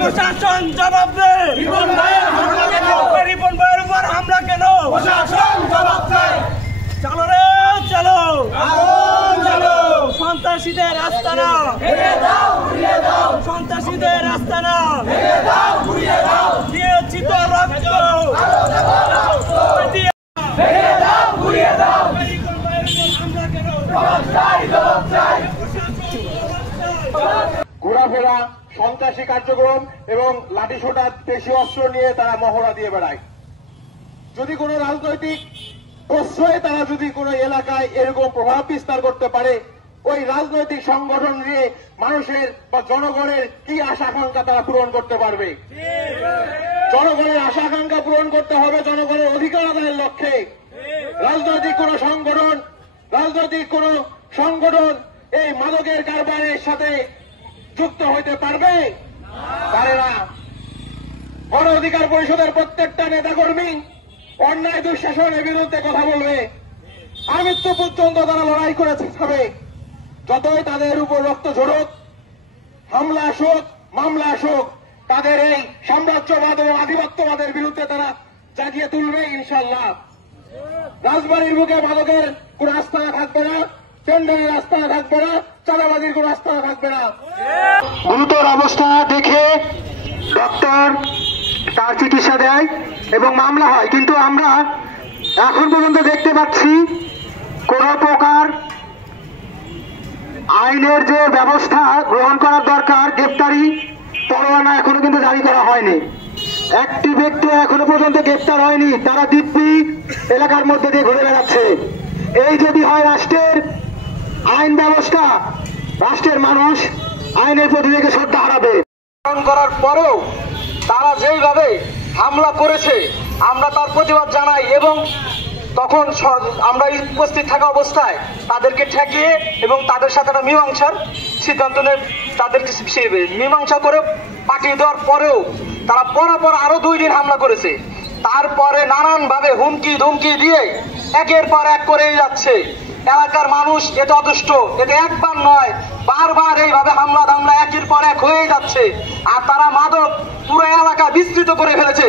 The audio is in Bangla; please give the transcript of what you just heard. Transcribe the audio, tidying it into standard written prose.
প্রশাসন জবাব দে। রিপন ভাইয়ের উপর হামলা কেন? প্রশাসন জবাব দে। চলো রে চলো, সন্ত্রাসীদের আস্তানা ভেঙে দাও, ঘুরিয়ে দাও। সন্ত্রাসীদের আস্তানা ভেঙে দাও, ঘুরিয়ে দাও। দিয়েছি তো রক্ত, ভেঙে দাও, ঘুরিয়ে দাও। রিপন ভাইয়ের উপর হামলা কেন? জবাব চাই, জবাব চাই। ঘোরাফেরা, সন্ত্রাসী কার্যক্রম এবং লাঠিসোঁটা দেশীয় অস্ত্র নিয়ে তারা মহড়া দিয়ে বেড়ায়। যদি কোনো রাজনৈতিক প্রশ্রয়ে তারা যদি কোনো এলাকায় এরকম প্রভাব বিস্তার করতে পারে, ওই রাজনৈতিক সংগঠন নিয়ে মানুষের বা জনগণের কি আশা আকাঙ্ক্ষা তারা পূরণ করতে পারবে? জনগণের আশা আকাঙ্ক্ষা পূরণ করতে হবে জনগণের অধিকার আদায়ের লক্ষ্যে। রাজনৈতিক কোন সংগঠন এই মাদকের কারবারের সাথে যুক্ত হইতে পারবে? পারে না। গণ অধিকার পরিষদের প্রত্যেকটা নেতাকর্মী অন্যায় দুঃশাসনের বিরুদ্ধে কথা বলবে। আমৃত্যু পর্যন্ত তারা লড়াই করে থাকবে। যতই তাদের উপর রক্ত ঝরুক, হামলা আসুক, মামলা আসুক, তাদের এই সাম্রাজ্যবাদ এবং আধিপত্যবাদের বিরুদ্ধে তারা জাগিয়ে তুলবে ইনশাল্লাহ। রাজবাড়ির বুকে মাদকের কোন আস্তানা থাকবে না, টেন্ডারের আস্তানা থাকবে না, চাঁদাবাজির কোন আস্তানা থাকবে না। গুরুতর অবস্থা দেখে ডক্টর তার চিকিৎসা দেয় এবং মামলা হয়, কিন্তু আমরা এখন পর্যন্ত দেখতে পাচ্ছি কোন প্রকার আইনের যে ব্যবস্থা গ্রহণ করার দরকার, গ্রেপ্তারি পরোয়ানা এখনো কিন্তু জারি করা হয়নি। একটি ব্যক্তি এখনো পর্যন্ত গ্রেপ্তার হয়নি, তারা দিব্যি এলাকার মধ্যে দিয়ে ঘুরে বেড়াচ্ছে। এই যদি হয় রাষ্ট্রের আইন ব্যবস্থা, রাষ্ট্রের মানুষ আইনের প্রতি থেকে শ্রদ্ধা হারাবে। করার পরেও তারা যেইভাবে হামলা করেছে আমরা তার প্রতিবাদ জানাই এবং তখন আমরা উপস্থিত থাকা অবস্থায় তাদেরকে ঠেকিয়ে এবং তাদের সাথে একটা মীমাংসার সিদ্ধান্ত নিয়ে তাদেরকে মীমাংসা করে পাঠিয়ে দেওয়ার পরেও তারা পরপর আরো 2 দিন হামলা করেছে। তারপরে নানানভাবে হুমকি ধুমকি দিয়ে একের পর এক করেই যাচ্ছে। এলাকার মানুষ এটা অতুষ্ট, এটা একবার নয়, বারবার এইভাবে হামলা দামলা একের পর এক হয়েই যাচ্ছে। আর তারা মাদক পুরো এলাকা বিস্তৃত করে ফেলেছে।